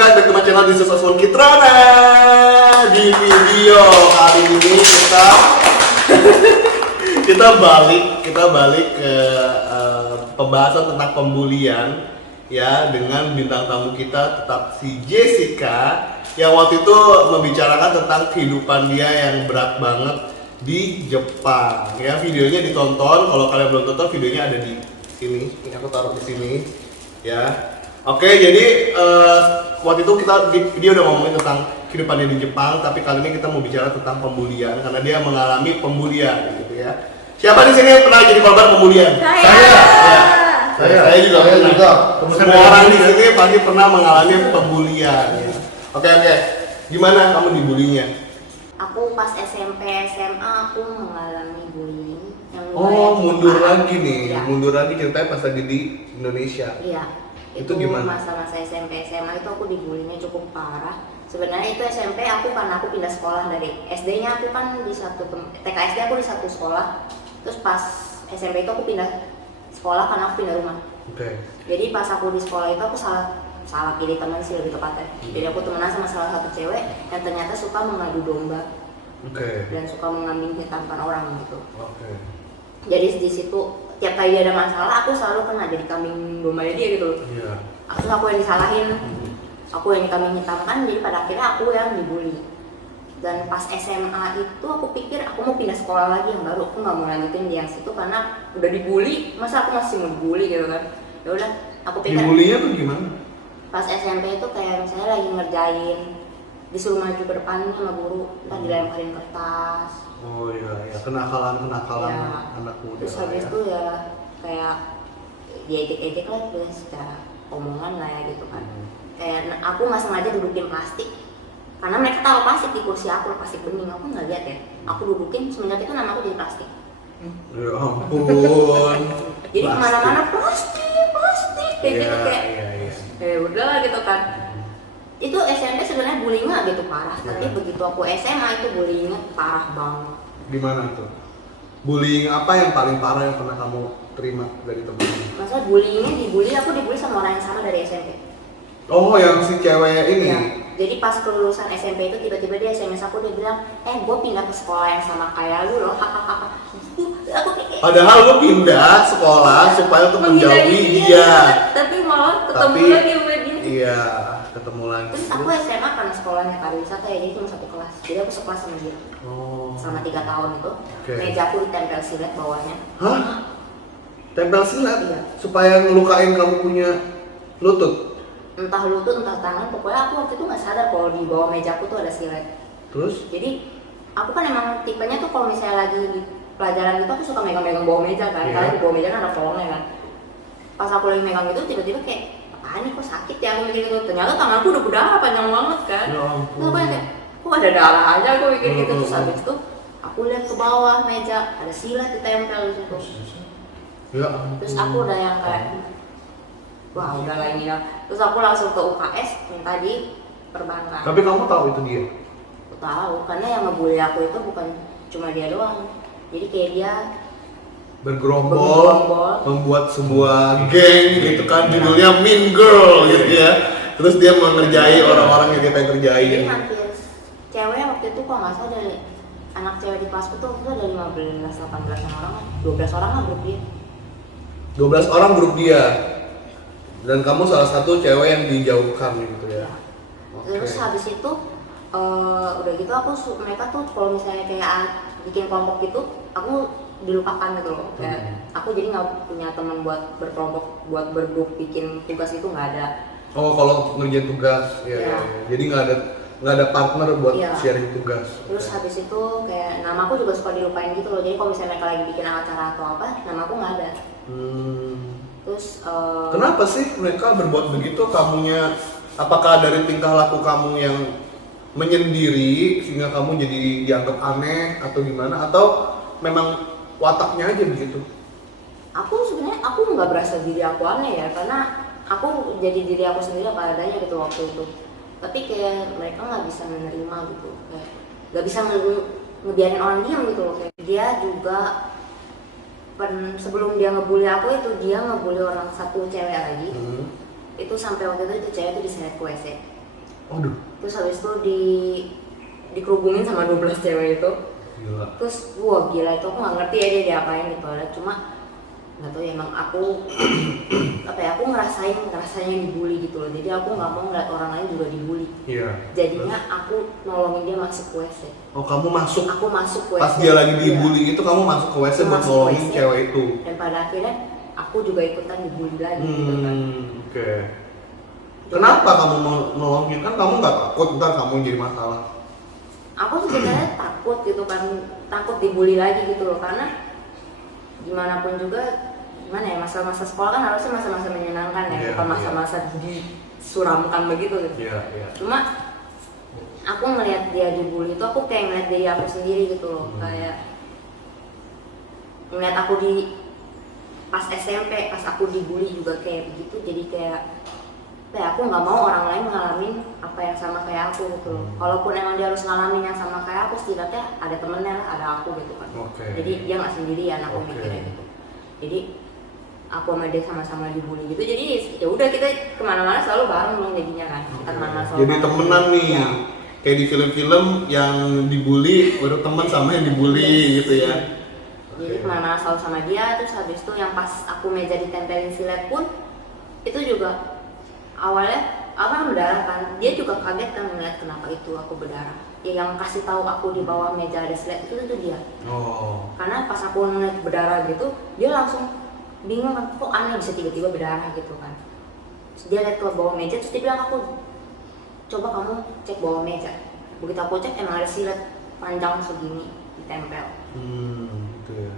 guys, back to my channel, this is Osman Kitrana. Di video kali ini kita balik ke pembahasan tentang pembulian ya, dengan bintang tamu kita tetap si Jessica yang waktu itu membicarakan tentang kehidupan dia yang berat banget di Jepang ya. Videonya ditonton, kalau kalian belum tonton videonya ada di sini. Ini aku taruh di sini ya. Oke, jadi waktu itu dia udah ngomongin tentang kehidupannya di Jepang, tapi kali ini kita mau bicara tentang pembulian karena dia mengalami pembulian gitu ya. Siapa di sini yang pernah jadi korban pembulian? Saya juga pernah. Semua orang di sini pasti pernah mengalami pembulian. Ya. Oke. Gimana kamu dibulinya? Aku pas SMP, SMA aku mengalami bullying. Mundur lagi nih. Ya. Mundur lagi ceritanya pas lagi di Indonesia. Iya. Itu gimana? Masa-masa SMP, SMA itu aku dibulinya cukup parah. Sebenarnya itu SMP aku karena aku pindah sekolah dari SD-nya aku kan di TK SD aku di satu sekolah. Terus pas SMP itu aku pindah sekolah karena aku pindah rumah. Oke. Jadi pas aku di sekolah itu aku salah pilih teman sih lebih tepatnya. Jadi aku temenan sama salah satu cewek yang ternyata suka mengadu domba. Dan suka mengambil hitamkan orang gitu. Jadi di situ tiap kali dia ada masalah aku selalu kena jadi kambing domba dia gitu loh. Iya. Terus aku yang disalahin, aku yang kambing hitamkan, jadi pada akhirnya aku yang dibully. Dan pas SMA itu aku pikir aku mau pindah sekolah lagi yang baru, aku nggak mau lanjutin di yang situ karena udah dibully, masa aku masih mau dibully gitu kan. Ya udah, aku pikir dibulinya tuh gimana? pas SMP itu kayak misalnya lagi ngerjain, disuruh maju ke depan sama guru, kita dilemparin kertas. Oh iya, kenakalan Ya. anak muda. Terus habis itu ya kayak diejek-ejek lah terus secara omongan lah ya gitu kan. Kayak aku nggak sengaja dudukin plastik karena mereka tahu plastik di kursi aku, plastik bening, aku nggak lihat ya. Aku dudukin semenjak itu nama aku jadi plastik. Ya ampun. Jadi kemana-mana plastik kayak gitu kayak. Iya. Udah gitu kan. Itu SMP sebenarnya bullyingnya gitu parah, tapi begitu aku SMA itu bullyingnya parah banget. Gimana tuh? Bullying apa yang paling parah yang pernah kamu terima dari temen? Masa aku dibully sama orang yang sama dari SMP. Oh, yang si cewek ini? Ya, jadi pas kelulusan SMP itu tiba-tiba dia SMS aku, dia bilang, gue pindah ke sekolah yang sama kayak lu loh, hahaha. Aku pikir, Padahal lu pindah sekolah supaya untuk menjauhi dia. tapi malah ketemu lagi sama dia. Iya, ketemu lagi. Terus aku SMA karena sekolahnya pariwisata ya, jadi cuma satu kelas. Jadi aku sekelas sama dia. Selama 3 tahun itu, meja aku ditempel silet bawahnya. Hah? Tempel silet? Iya. Supaya ngelukain kamu punya lutut? Entah lutut, entah tangan, pokoknya aku waktu itu nggak sadar kalau di bawah meja aku tuh ada silet. Terus? Jadi aku kan emang tipenya tuh kalau misalnya lagi di pelajaran gitu aku suka megang-megang bawah meja kan, karena di bawah meja kan ada kolongnya kan. Pas aku lagi megang itu tiba-tiba kayak apaan nih kok sakit ya, aku mikir gitu. Ternyata tanganku udah berdarah panjang banget kan. Terus aku kayak kok ada darah aja, aku mikir gitu. Terus habis itu aku lihat ke bawah meja ada silet ditempel di situ. Ya. Terus aku udah yang kayak wah udah lah ini ya. Terus aku langsung ke UKS minta diperbankan. Tapi kamu tahu itu dia? Aku tahu karena yang ngebully aku itu bukan cuma dia doang. Jadi kayak dia bergerombol membuat sebuah geng gitu kan, judulnya Mean Girl gitu ya. Terus dia mengerjai orang-orang yang dia pengen kerjain. Jadi hampir cewek waktu itu kok nggak salah ada anak cewek di kelasku tuh waktu itu ada 15-18 orang, 12 orang lah grup dia. 12 orang grup dia. Dan kamu salah satu cewek yang dijauhkan gitu ya. Terus habis itu udah gitu mereka tuh kalau misalnya kayak bikin kelompok gitu, aku dilupakan gitu loh. Kayak aku jadi nggak punya teman buat berkelompok, buat bergrup bikin tugas itu nggak ada. Oh, kalau ngerjain tugas, ya. Jadi nggak ada partner buat sharing tugas. Terus habis itu kayak nama aku juga suka dilupain gitu loh. Jadi kalau misalnya mereka lagi bikin acara atau apa, nama aku nggak ada. Terus kenapa sih mereka berbuat begitu? Kamunya, apakah dari tingkah laku kamu yang menyendiri sehingga kamu jadi dianggap aneh atau gimana? Atau memang wataknya aja begitu? Aku sebenarnya nggak berasa diri aku aneh ya, karena aku jadi diri aku sendiri apa adanya gitu waktu itu. Tapi kayak mereka nggak bisa menerima gitu, kayak nggak bisa ngebiarin orang diam gitu loh. Kayak dia juga sebelum dia ngebully aku itu dia ngebully orang satu cewek lagi. Itu sampai waktu itu cewek itu diseret ke WC. Waduh, Terus habis itu dikerubungin sama 12 cewek itu. gila. Terus wah gila itu aku nggak ngerti ya dia diapain gitu. Cuma nggak tahu ya, emang aku apa ya, aku ngerasain dibully gitu loh. Jadi aku nggak mau ngeliat orang lain juga dibully. Iya. Jadinya aku nolongin dia masuk WC. Oh, kamu masuk Aku masuk WC. pas dia lagi Iya. dibully itu, kamu masuk ke WC Aku buat masuk nolongin WC. cewek itu. Dan pada akhirnya aku juga ikutan dibully lagi gitu kan. Oke. Kenapa kamu mau nolongin? Kan kamu nggak takut ntar kamu jadi masalah. Aku sebenarnya takut gitu kan, takut dibully lagi gitu loh, karena gimana pun juga, gimana ya, masa-masa sekolah kan harusnya masa-masa menyenangkan ya, Iya, bukan masa-masa disuramkan begitu gitu. Iya. Cuma aku ngelihat dia dibully itu, aku kayak ngeliat diri aku sendiri gitu loh. Kayak ngeliat aku di pas SMP, pas aku dibully juga kayak begitu. Jadi kayak aku nggak mau orang lain ngalamin apa yang sama kayak aku gitu loh. Kalaupun emang dia harus ngalamin yang sama kayak aku, setidaknya ada temennya lah, ada aku gitu kan. Oke. Jadi dia nggak sendirian, aku Oke. mikirnya gitu. Jadi aku sama dia sama-sama dibully gitu. Jadi ya udah, kita kemana-mana selalu bareng dong jadinya kan. Kita kemana-mana selalu Jadi bareng. temenan nih. Ya. Kayak di film-film yang dibully baru teman sama yang dibully gitu ya. Jadi Oke. kemana-mana selalu sama dia. Terus habis itu yang pas aku meja ditempelin silet pun itu juga awalnya apa kan berdarah kan, dia juga kaget kan melihat kenapa itu aku berdarah. Ya, yang kasih tahu aku di bawah meja ada silet itu dia. Oh. Karena pas aku ngeliat berdarah gitu, dia langsung bingung kan, kok aneh bisa tiba-tiba berdarah gitu kan. Terus dia lihat ke bawah meja, terus dia bilang aku, coba kamu cek bawah meja. Begitu aku cek, emang ada silet panjang segini ditempel. Gitu ya.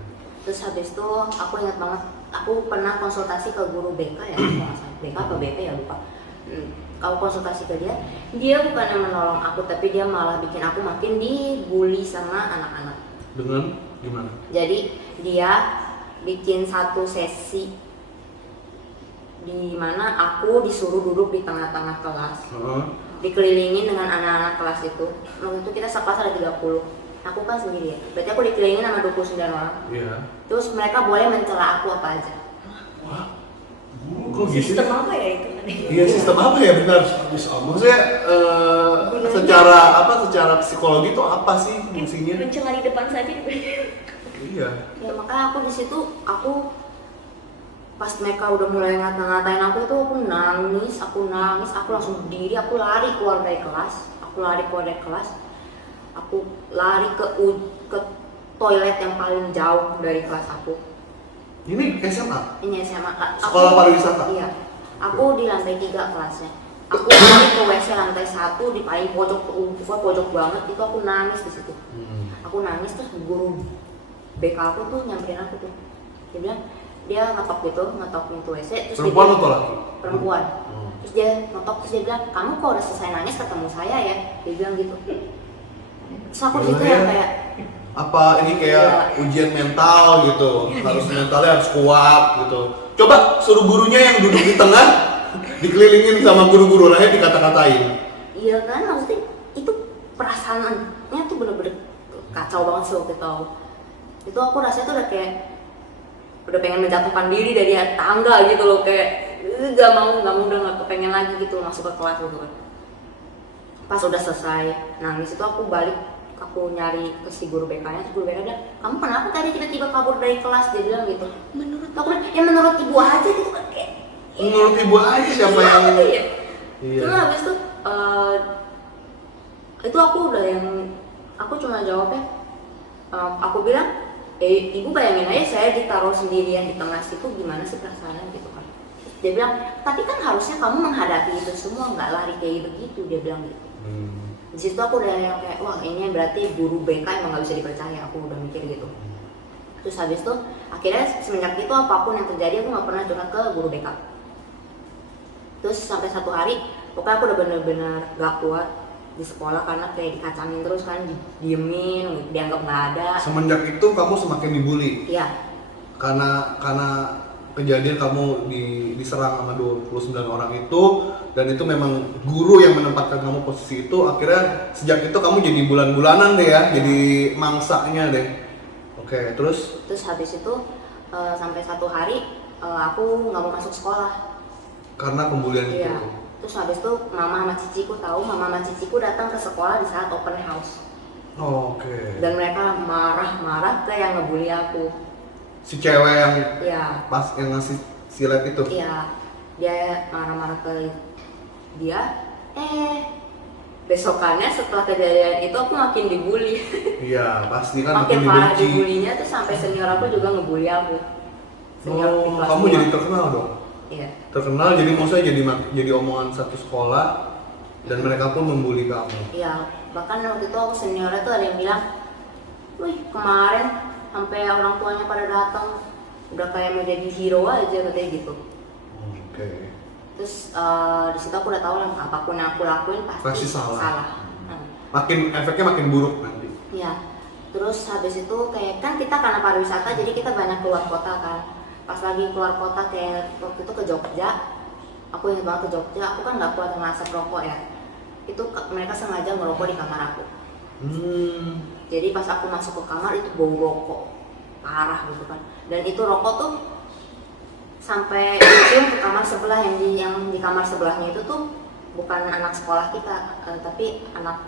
Terus habis itu aku ingat banget, aku pernah konsultasi ke guru BK ya, kalau nggak salah. BK apa BP ya, lupa. Aku konsultasi ke dia bukan yang menolong aku, tapi dia malah bikin aku makin dibully sama anak-anak. Dengan gimana? Jadi dia bikin satu sesi di mana aku disuruh duduk di tengah-tengah kelas, dikelilingin dengan anak-anak kelas itu. Waktu itu kita sekelas ada 30, aku kan sendiri ya, berarti aku dikelilingin sama 29 orang. Iya. Terus mereka boleh mencela aku apa aja. Wah. Kok gitu? Sistem apa ya itu? Iya, sistem apa ya, benar? Maksudnya secara psikologi itu apa sih fungsinya? Mencela di depan saja. Iya. Ya makanya aku di situ, aku pas mereka udah mulai ngata-ngatain aku tuh aku nangis, aku langsung berdiri, aku lari keluar dari kelas, aku lari ke toilet yang paling jauh dari kelas aku. Ini SMA? Ini SMA. Sekolah pariwisata? Iya. Aku di lantai 3 kelasnya. Aku lari ke WC lantai 1 di paling pojok banget, itu aku nangis di situ. Aku nangis, terus guru BK aku tuh nyamperin aku tuh. Dia bilang, dia ngetok pintu WC, terus Perempuan dia atau laki? perempuan. Terus dia ngetok, terus dia bilang, kamu kok udah selesai nangis ketemu saya ya? Dia bilang gitu. Terus aku gitu yang kayak, apa ini kayak ujian mental gitu, harus mentalnya harus kuat gitu. Coba suruh gurunya yang duduk di tengah dikelilingin sama guru-guru lain dikata-katain. iya kan, maksudnya itu perasaannya tuh bener-bener kacau banget sih waktu itu. Itu aku rasanya tuh udah pengen menjatuhkan diri dari tangga gitu loh, kayak gak mau udah gak kepengen lagi gitu masuk ke kelas gitu kan. Pas udah selesai nangis itu aku nyari ke si guru BK-nya, si guru BK bilang, kamu kenapa tadi tiba-tiba kabur dari kelas? Dia bilang gitu. Menurut aku, ya menurut ibu aja gitu kan, kayak Menurut ibu aja siapa iya, yang iya. Iya. Terus habis itu aku cuma jawabnya, aku bilang, ibu bayangin aja saya ditaruh sendirian di tengah situ, gimana sih perasaannya gitu kan. Dia bilang, tapi kan harusnya kamu menghadapi itu semua, nggak lari kayak begitu. Dia bilang gitu. Di situ aku udah yang kayak, wah ini berarti guru BK emang nggak bisa dipercaya, aku udah mikir gitu. Terus habis itu akhirnya semenjak itu apapun yang terjadi aku nggak pernah curhat ke guru BK. Terus sampai satu hari pokoknya aku udah bener-bener gak kuat di sekolah karena kayak dikacangin terus kan, diemin, dianggap nggak ada. Semenjak itu kamu semakin dibully Iya, karena kejadian kamu diserang sama 29 orang itu, dan itu memang guru yang menempatkan kamu posisi itu. Akhirnya sejak itu kamu jadi bulan-bulanan deh ya, jadi mangsanya deh. Oke, terus habis itu sampai satu hari aku nggak mau masuk sekolah. karena pembulian itu. Iya. Terus habis itu mama sama ciciku tahu, mama sama ciciku datang ke sekolah di saat open house. Oke. Dan mereka marah-marah ke yang ngebully aku. Si cewek yang Iya. pas yang ngasih silet itu. Iya. Dia marah-marah ke dia. Besokannya setelah kejadian itu aku makin dibully. Iya, pasti kan Makin parah dibenci. dibulinya tuh sampai senior aku juga ngebully aku. Senior di Oh, kelas kamu 5. jadi terkenal dong. Iya. Terkenal jadi maksudnya jadi omongan satu sekolah dan mereka pun membuli kamu. Iya, bahkan waktu itu aku seniornya tuh ada yang bilang, wih kemarin sampai orang tuanya pada datang, udah kayak mau jadi hero aja katanya gitu. Oke. Terus di situ aku udah tahu lah apapun yang aku lakuin Pasti pasti salah. Nah, Makin efeknya makin buruk nanti. iya. Terus habis itu kayak kan kita karena pariwisata jadi kita banyak keluar kota kan. Pas lagi keluar kota kayak waktu itu ke Jogja, aku ingat banget ke Jogja, aku kan nggak kuat dengan asap rokok ya. Itu mereka sengaja ngerokok di kamar aku. Jadi pas aku masuk ke kamar itu bau rokok parah gitu kan. Dan itu rokok tuh sampai cium ke kamar sebelah yang di kamar sebelahnya itu tuh bukan anak sekolah kita, tapi anak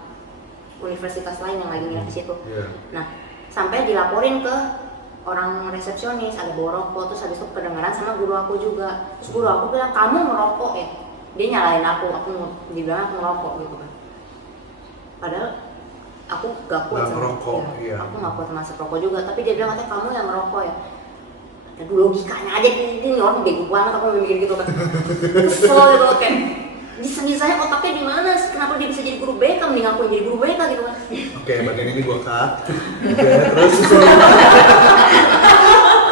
universitas lain yang lagi nginep di situ. Iya. Nah, sampai dilaporin ke orang resepsionis ada bau rokok, terus habis itu kedengaran sama guru aku juga. Terus guru aku bilang, kamu ngerokok ya? Dia nyalain aku dibilang aku ngerokok gitu kan. Padahal aku gak kuat Nggak ngerokok, iya. aku gak kuat sama asap rokok juga, tapi dia bilang katanya kamu yang ngerokok ya. Aduh logikanya aja ini orang bego banget aku mikir gitu kan. Kesel gitu kayak bisa-bisanya otaknya di mana? Kenapa dia bisa jadi guru BK? Mending aku yang jadi guru BK gitu kan. Oke, bagian ini gua cut. Oke, terus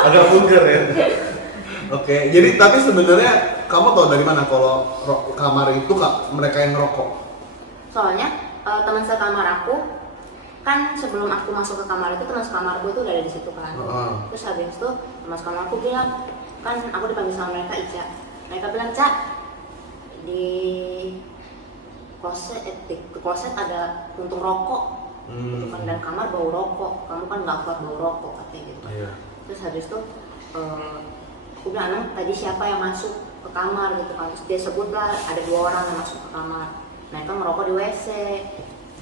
agak vulgar ya. Oke, jadi tapi sebenarnya kamu tahu dari mana kalau kamar itu mereka yang ngerokok? Soalnya teman sekamar aku kan sebelum aku masuk ke kamar itu teman sekamar aku itu udah ada di situ kan. Terus habis itu teman sekamar aku bilang, kan aku dipanggil sama mereka Ica. Mereka bilang, Cak, di kloset ada puntung rokok. Gitu kan, dan kamar bau rokok. Kamu kan nggak kuat bau rokok katanya gitu. Iya. Terus habis itu aku bilang, Anang, tadi siapa yang masuk ke kamar gitu kan. Terus dia sebut lah ada 2 orang yang masuk ke kamar. Mereka ngerokok di WC.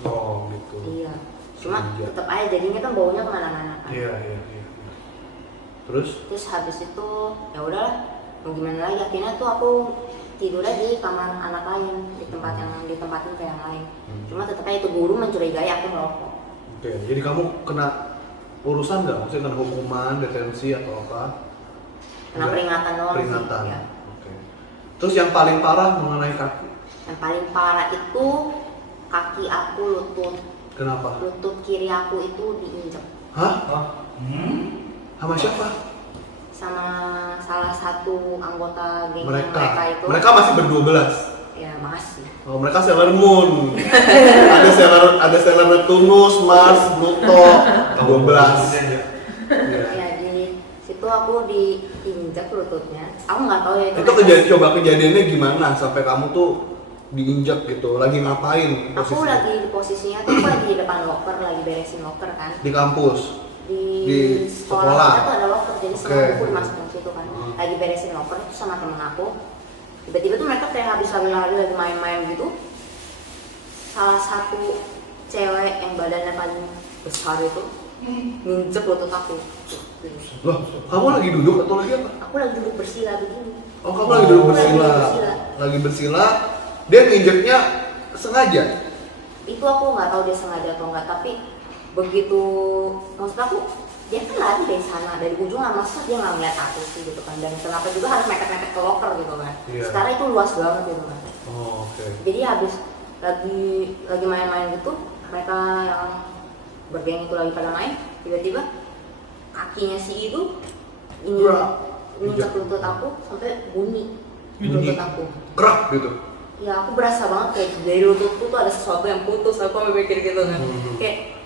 Oh gitu. Iya. Cuma Sengaja. tetap aja jadinya kan baunya kemana-mana kan. Iya. Terus Habis itu ya udahlah, mau gimana lagi, akhirnya tuh aku tidurnya di kamar anak lain, di tempat yang ditempatin ke yang lain. Cuma tetap aja itu guru mencurigai aku ngerokok. Oke, jadi kamu kena urusan nggak? Maksudnya kena hukuman, detensi atau apa? Kena peringatan doang sih, Peringatan. ya. Oke. Terus yang paling parah mengenai kaki? Yang paling parah itu kaki aku, Kenapa? lutut kiri aku itu diinjek Hah? Sama siapa? sama salah satu anggota geng Mereka. itu. Mereka masih ber-12. Ya makasih. Oh, mereka Sailor Moon. ada Sailor Neptunus, Mars, Pluto, 12. Iya. Ya di situ aku diinjak lututnya. Aku nggak tahu ya Itu kejadiannya gimana sampai kamu tuh diinjak gitu? Lagi ngapain Aku posisinya? lagi di posisinya tuh aku lagi di depan locker, lagi beresin locker kan. Di kampus. Di sekolah kita tuh ada locker, jadi Oke. semua buku dimasukin ke situ kan. Lagi beresin locker itu sama temen aku. Tiba-tiba tuh mereka kayak habis lari-lari lagi main-main gitu. Salah satu cewek yang badannya paling besar itu nginjek lutut aku. Loh, kamu lagi duduk atau lagi apa? Aku lagi duduk bersila begini. Oh, kamu lagi duduk Aku lagi bersila. bersila. Lagi bersila. Dia nginjeknya sengaja. Itu aku nggak tahu dia sengaja atau enggak, tapi begitu maksud aku dia kan lari dari sana, dari ujung lah, masa dia nggak ngeliat aku sih gitu kan. Dan kenapa juga harus mepet-mepet ke locker gitu kan. Iya. Sekarang itu luas banget gitu kan. Oh, oke. Jadi habis lagi main-main gitu, mereka yang bergeng itu lagi pada main, tiba-tiba kakinya si itu injak lutut aku sampai bunyi di lutut aku. Kerak gitu. Ya aku berasa banget kayak dari lututku tuh ada sesuatu yang putus, aku sampai mikir gitu kan. Kayak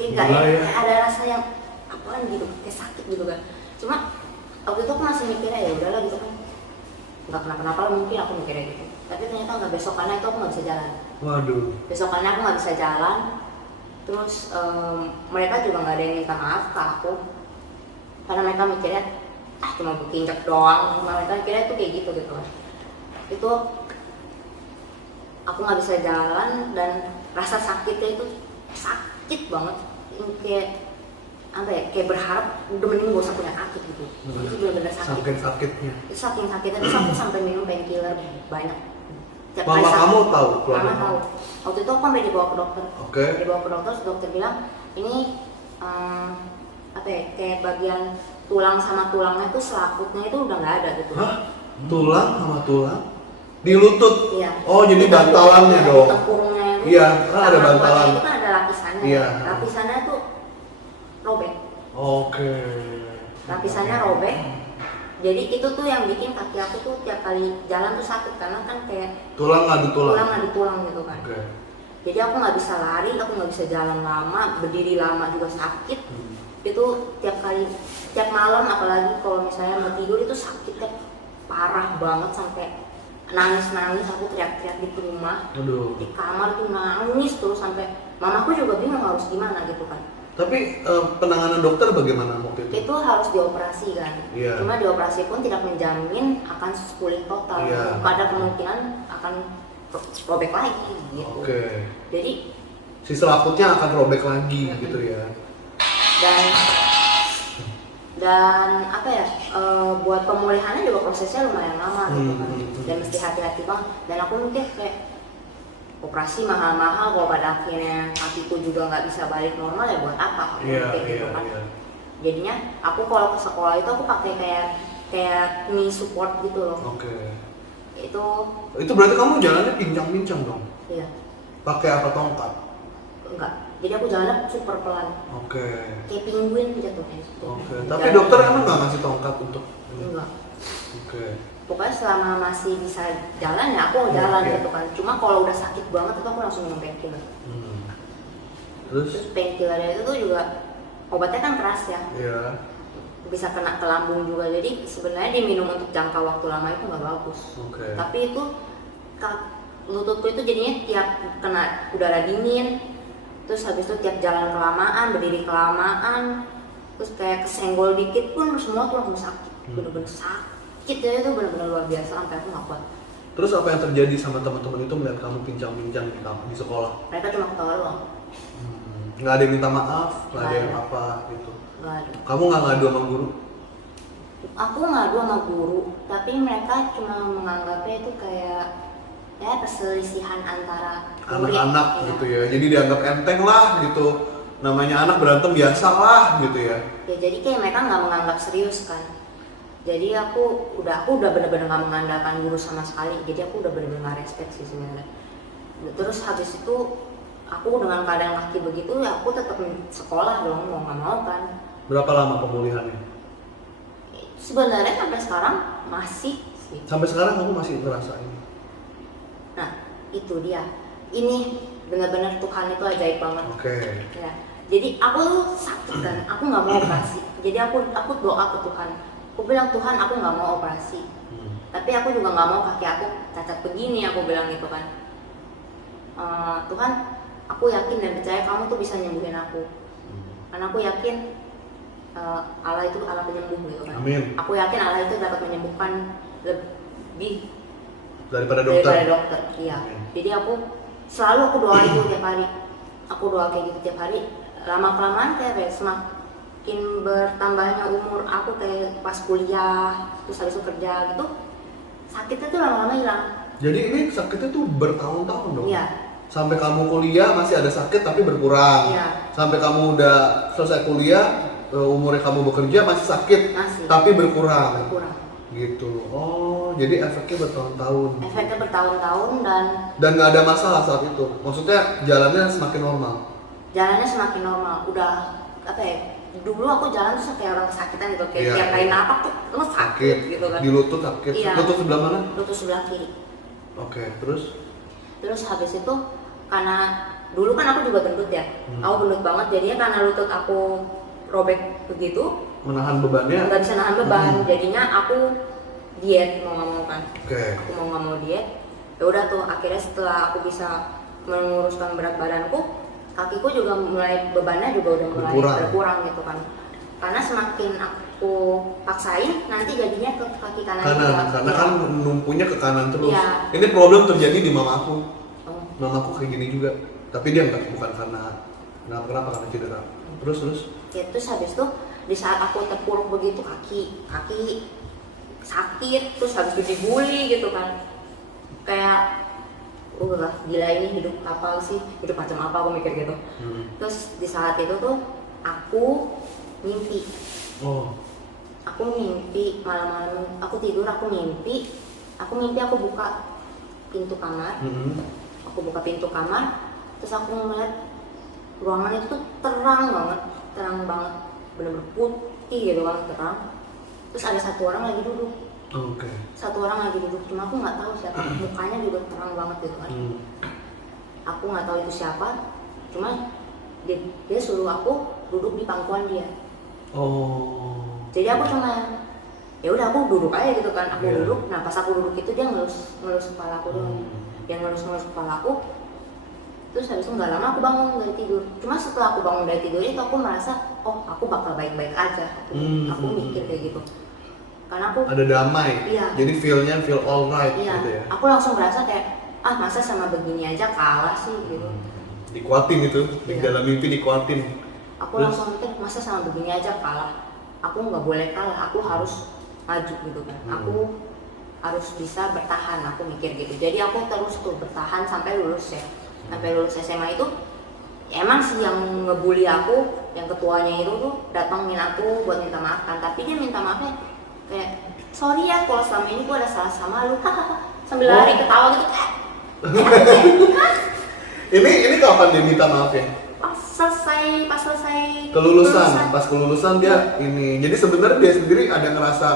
nggak Gila ya. kayak ada rasa yang apaan gitu, kayak sakit gitu kan. Cuma waktu itu aku masih mikirnya ya udahlah gitu kan, nggak kenapa-napa lah mungkin aku mikirnya gitu. Tapi ternyata nggak, besokannya itu aku nggak bisa jalan. Waduh. Besokannya aku nggak bisa jalan. Terus mereka juga nggak ada yang minta maaf ke aku, karena mereka mikirnya cuma booking injek doang. Mereka mikirnya itu kayak gitu kan. Itu aku nggak bisa jalan dan rasa sakitnya itu sakit banget. Kayak apa ya, kayak berharap udah mending gak usah punya kaki gitu. Itu benar-benar sakit. Saking sakitnya. Itu saking sakitnya, terus aku sampai minum painkiller banyak. Tiap Mama kali sakit, kamu tahu? Mama tahu. Waktu itu aku sampai dibawa ke dokter. Oke. Dibawa ke dokter, terus dokter bilang ini apa ya, kayak bagian tulang sama tulangnya tuh selaputnya itu udah nggak ada gitu. Hah? Tulang sama tulang? Di lutut? Iya. Oh, jadi Di bantalannya tengkurungnya, dong. di tengkurungnya itu. Iya, kan ada sama bantalan. tulangnya itu kan ada lapisannya. Iya. Lapisannya tuh robek. Oke. Lapisannya robek. Jadi itu tuh yang bikin kaki aku tuh tiap kali jalan tuh sakit karena kan kayak Tulang ngadu tulang. tulang ada tulang gitu kan. Oke. Jadi aku nggak bisa lari, aku nggak bisa jalan lama, berdiri lama juga sakit. Itu tiap malam apalagi kalau misalnya mau tidur itu sakitnya parah banget sampai nangis aku teriak-teriak di rumah. Aduh. Di kamar tuh nangis terus sampai mamaku juga bingung harus gimana gitu kan. Tapi penanganan dokter bagaimana waktu itu? Itu harus dioperasi kan. Iya. Cuma dioperasi pun tidak menjamin akan pulih total. Iya. Ada kemungkinan akan robek lagi gitu. Oke. Jadi Si selaputnya akan robek lagi gitu ya. dan apa ya, buat pemulihannya juga prosesnya lumayan lama gitu kan. Hmm. Dan mesti hati-hati banget. Dan aku mikir kayak operasi mahal-mahal kalau pada akhirnya kakiku juga nggak bisa balik normal ya buat apa? Aku Iya, mikir gitu iya, kan. iya. Jadinya aku kalau ke sekolah itu aku pakai kayak knee support gitu loh. Oke. Itu Berarti kamu jalannya pincang-pincang dong? iya, Pakai apa, tongkat? enggak. Jadi aku jalannya super pelan. Oke. Kayak penguin jatuhnya. Oke. Tapi dokter emang nggak ngasih tongkat untuk ini? Enggak. Oke. Pokoknya selama masih bisa jalan ya aku Iya, jalan iya. gitu kan. Cuma kalau udah sakit banget itu aku langsung minum painkiller. Terus Terus? painkillernya itu tuh juga obatnya kan keras ya. Iya. Bisa kena ke lambung juga. Jadi sebenarnya diminum untuk jangka waktu lama itu nggak bagus. Oke. Tapi itu lututku itu jadinya tiap kena udara dingin, terus habis itu tiap jalan kelamaan, berdiri kelamaan, terus kayak kesenggol dikit pun semua tuh langsung sakit. Bener-bener sakit ya, itu bener-bener luar biasa sampai aku nggak kuat. Terus apa yang terjadi sama teman-teman itu melihat kamu pincang-pincang di sekolah? Mereka cuma ketawa doang, Nggak ada yang minta maaf, nggak ada Nggak yang ada. apa gitu. nggak ada. Kamu nggak ngadu sama guru? Aku ngadu sama guru, tapi mereka cuma menganggapnya itu kayak ya perselisihan antara murid. Anak-anak Iya. gitu ya, jadi dianggap enteng lah gitu. Namanya anak berantem biasa lah gitu ya. Ya jadi kayak mereka nggak menganggap serius kan. Jadi aku udah bener-bener nggak mengandalkan guru sama sekali. Jadi aku udah bener-bener nggak respect sih sebenarnya. Terus habis itu aku dengan keadaan kaki begitu ya aku tetap sekolah dong, mau nggak mau kan. Berapa lama pemulihannya? Sebenarnya sampai sekarang masih sih. Sampai sekarang kamu masih ngerasain? Nah itu dia. Ini benar-benar Tuhan itu ajaib banget. Oke. Ya. Jadi aku tuh sakit kan, aku nggak mau operasi. Jadi aku doa ke Tuhan. Aku bilang Tuhan aku nggak mau operasi. Tapi aku juga nggak mau kaki aku cacat begini, aku bilang gitu kan. Tuhan, aku yakin dan percaya kamu tuh bisa nyembuhin aku. Karena aku yakin Allah itu Allah penyembuh gitu kan. Amin. Aku yakin Allah itu dapat menyembuhkan lebih Daripada dokter? daripada dokter. Iya. Jadi aku selalu doa itu tiap hari. Aku doa kayak gitu tiap hari. Lama-kelamaan kayak semakin bertambahnya umur aku kayak pas kuliah, terus habis itu kerja gitu, sakitnya tuh lama-lama hilang. Jadi ini sakitnya tuh bertahun-tahun dong? Iya. Sampai kamu kuliah masih ada sakit tapi berkurang. Iya. Sampai kamu udah selesai kuliah, umurnya kamu bekerja masih sakit, Masih. tapi berkurang. Berkurang. Gitu. Oh, jadi efeknya bertahun-tahun. Efeknya bertahun-tahun dan nggak ada masalah saat itu. Maksudnya jalannya semakin normal. jalannya semakin normal. Udah apa ya? Dulu aku jalan tuh kayak orang kesakitan gitu, kayak Iya, tiap kali iya. napak tuh lo sakit gitu kan. Di lutut sakit. Iya. Lutut sebelah mana? Lutut sebelah kiri. Oke, terus? Terus habis itu karena dulu kan aku juga gendut ya, aku gendut banget jadinya karena lutut aku robek begitu, Menahan bebannya? nggak bisa nahan beban, jadinya aku diet mau nggak mau kan. Oke. Aku mau nggak mau diet, ya udah tuh akhirnya setelah aku bisa menguruskan berat badanku, kakiku juga mulai bebannya juga udah mulai berkurang gitu kan. Karena semakin aku paksain nanti jadinya ke kaki kanan juga. Karena Iya. kan numpunya ke kanan terus. Iya. Ini problem terjadi di mama aku. mamaku kayak gini juga, tapi dia enggak, bukan karena karena cedera. Terus Ya terus habis itu di saat aku terpuruk begitu kaki sakit, terus habis itu dibully gitu kan, kayak lah gila ini hidup apa sih, hidup macam apa aku mikir gitu. Terus di saat itu tuh aku mimpi malam-malam aku tidur, aku mimpi aku buka pintu kamar. Aku buka pintu kamar, terus aku ngeliat ruangan itu tuh terang banget, bener-bener putih gitu kan, terang. Terus ada satu orang lagi duduk. Cuma aku nggak tahu siapa, mukanya juga terang banget gitu kan. Aku nggak tahu itu siapa, cuma dia suruh aku duduk di pangkuan dia. Jadi aku cuma ya udah aku duduk aja gitu kan, aku duduk. Nah pas aku duduk itu dia ngelus kepala aku doang. Dia ngelus kepala aku. Terus habis itu nggak lama aku bangun dari tidur. Cuma setelah aku bangun dari tidur itu aku merasa, oh aku bakal baik-baik aja. Aku mikir kayak gitu. Karena aku ada damai. Iya. Jadi feel alright iya, gitu ya. Aku langsung merasa kayak masa sama begini aja kalah sih gitu. Dikuatin itu, di Iya. dalam mimpi dikuatin. Aku langsung mikir masa sama begini aja kalah. Aku nggak boleh kalah, aku harus maju gitu kan. Aku harus bisa bertahan, aku mikir gitu. Jadi aku terus tuh bertahan sampai lulus ya. Sampai lulus SMA itu emang sih yang ngebully aku, yang ketuanya itu tuh datangin aku buat minta maaf kan. Tapi dia minta maafnya kayak sorry ya kalau selama ini gue ada salah sama lu, sambil lari ketawa gitu. Ini kapan dia minta maaf ya? Pas selesai Pas kelulusan dia ini. Jadi sebenarnya dia sendiri ada ngerasa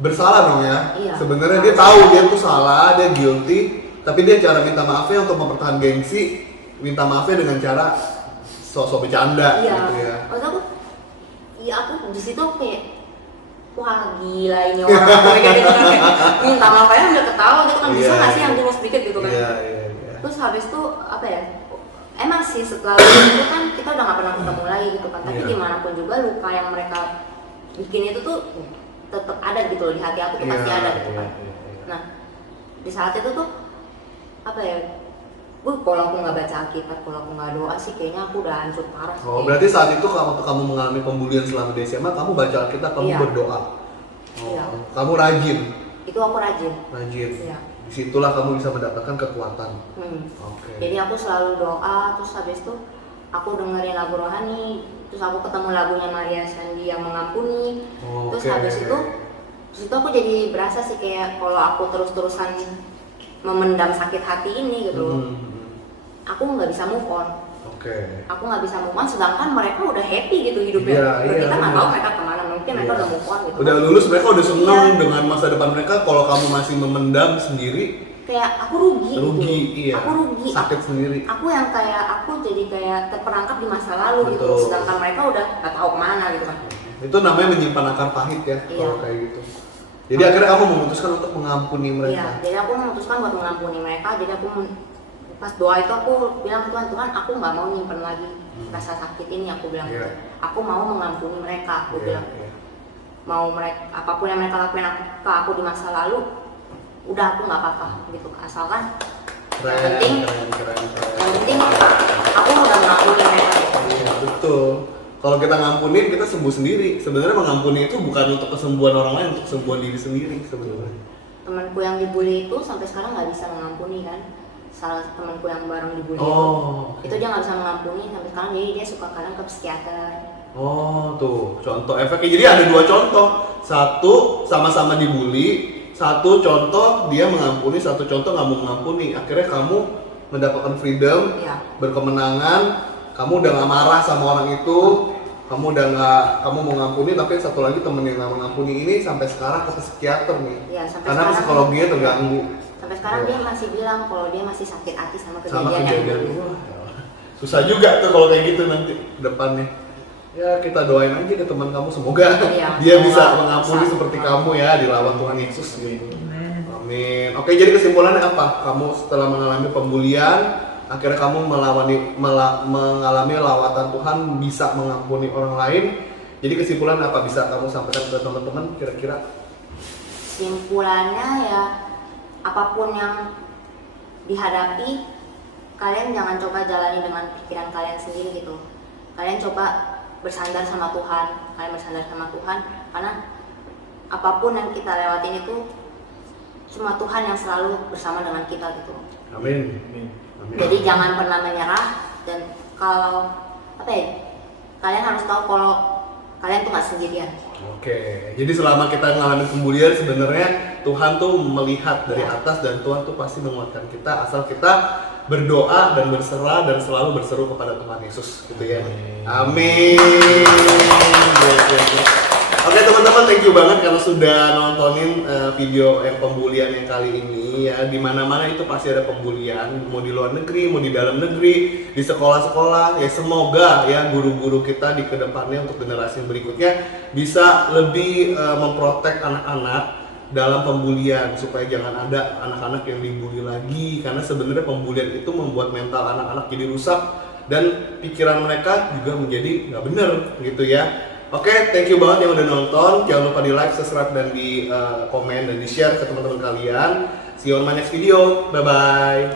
bersalah dong ya. Iya. Sebenarnya dia tahu dia tuh salah, dia guilty, tapi dia cara minta maafnya untuk mempertahankan gengsi, minta maafnya dengan cara sosok bercanda gitu ya. Maksud aku, aku di situ kayak wah gila ini orang kayak gitu kan, minta maaf aja udah ketawa gitu kan, bisa nggak sih yang tulus sedikit gitu kan. Iya. Terus habis itu apa ya, emang sih setelah itu kan kita udah nggak pernah ketemu lagi gitu kan, tapi gimana pun juga luka yang mereka bikin itu tuh tetap ada gitu loh di hati aku tuh, pasti ada gitu kan. Nah di saat itu tuh apa ya, kalau aku nggak baca Alkitab, kalau aku nggak doa sih kayaknya aku udah hancur parah sih. Berarti saat itu waktu kamu mengalami pembulian selama di SMA, kamu baca Alkitab, kamu berdoa. Iya. Kamu rajin. Itu aku rajin. Iya. Disitulah kamu bisa mendapatkan kekuatan. Jadi aku selalu doa, terus habis itu aku dengerin lagu rohani, terus aku ketemu lagunya Maria Sandi yang mengampuni. Terus habis itu aku jadi berasa sih kayak kalau aku terus-terusan memendam sakit hati ini gitu loh, aku nggak bisa move on. Aku nggak bisa move on, sedangkan mereka udah happy gitu hidupnya. Kita nggak tahu mereka kemana, mungkin mereka udah move on gitu. Udah lulus, mereka udah seneng dengan masa depan mereka. Kalau kamu masih memendam sendiri, kayak aku rugi gitu. Iya. Aku rugi. Sakit sendiri. Aku yang kayak aku jadi kayak terperangkap di masa lalu gitu, sedangkan mereka udah nggak tahu kemana gitu kan. Itu namanya menyimpan akar pahit ya, kalau kayak gitu. Jadi akhirnya kamu memutuskan untuk mengampuni mereka. Iya, jadi aku memutuskan buat mengampuni mereka. Jadi aku pas doa itu aku bilang, Tuhan aku nggak mau nyimpen lagi rasa sakit ini, aku bilang gitu. Aku mau mengampuni mereka, aku bilang. Mau mereka apapun yang mereka lakuin ke aku di masa lalu, udah aku nggak apa-apa gitu. Asalkan yang penting aku udah mengampuni mereka. Iya, betul. Kalau kita ngampunin, kita sembuh sendiri. Sebenarnya mengampuni itu bukan untuk kesembuhan orang lain, untuk kesembuhan diri sendiri sebenarnya. Temanku yang dibully itu sampai sekarang nggak bisa mengampuni kan. Salah temanku yang bareng dibully itu dia nggak bisa mengampuni sampai sekarang, jadi dia suka kadang ke psikiater. Tuh contoh efeknya. Jadi ada dua contoh. Satu sama-sama dibully, satu contoh dia mengampuni, satu contoh nggak mau mengampuni. Akhirnya kamu mendapatkan freedom, berkemenangan. Kamu udah gak marah sama orang itu, kamu udah gak, kamu mau ngampuni, tapi satu lagi temen yang gak mengampuni ini sampai sekarang ke psikiater nih. Karena psikologinya terganggu. Sampai sekarang dia masih bilang kalau dia masih sakit hati sama kejadian yang dulu. Susah juga tuh kalau kayak gitu nanti depannya. Ya kita doain aja ke teman kamu, semoga dia bisa mengampuni seperti kamu ya, dilawat Tuhan Yesus gitu. Amin. Oke, jadi kesimpulannya apa? Kamu setelah mengalami pembulian, akhirnya kamu mengalami lawatan Tuhan, bisa mengampuni orang lain. Jadi kesimpulan apa bisa kamu sampaikan ke teman-teman kira-kira? Kesimpulannya ya, apapun yang dihadapi kalian jangan coba jalani dengan pikiran kalian sendiri gitu. Kalian coba bersandar sama Tuhan, karena apapun yang kita lewatin itu cuma Tuhan yang selalu bersama dengan kita gitu. Amin. Jadi jangan pernah menyerah, dan kalau kalian harus tahu kalau kalian tuh nggak sendirian. Oke, jadi selama kita ngalamin pembulian sebenarnya Tuhan tuh melihat dari atas dan Tuhan tuh pasti menguatkan kita asal kita berdoa dan berserah dan selalu berseru kepada Tuhan Yesus gitu ya. Amin. Oke teman-teman, thank you banget karena sudah nontonin video yang pembulian yang kali ini ya. Di mana-mana itu pasti ada pembulian, mau di luar negeri, mau di dalam negeri, di sekolah-sekolah. Ya semoga ya guru-guru kita di kedepannya untuk generasi berikutnya bisa lebih memprotek anak-anak dalam pembulian supaya jangan ada anak-anak yang dibully lagi, karena sebenarnya pembulian itu membuat mental anak-anak jadi rusak dan pikiran mereka juga menjadi nggak bener gitu ya. Oke, thank you banget yang udah nonton. Jangan lupa di like, subscribe, dan di komen dan di share ke teman-teman kalian. See you on my next video. Bye bye.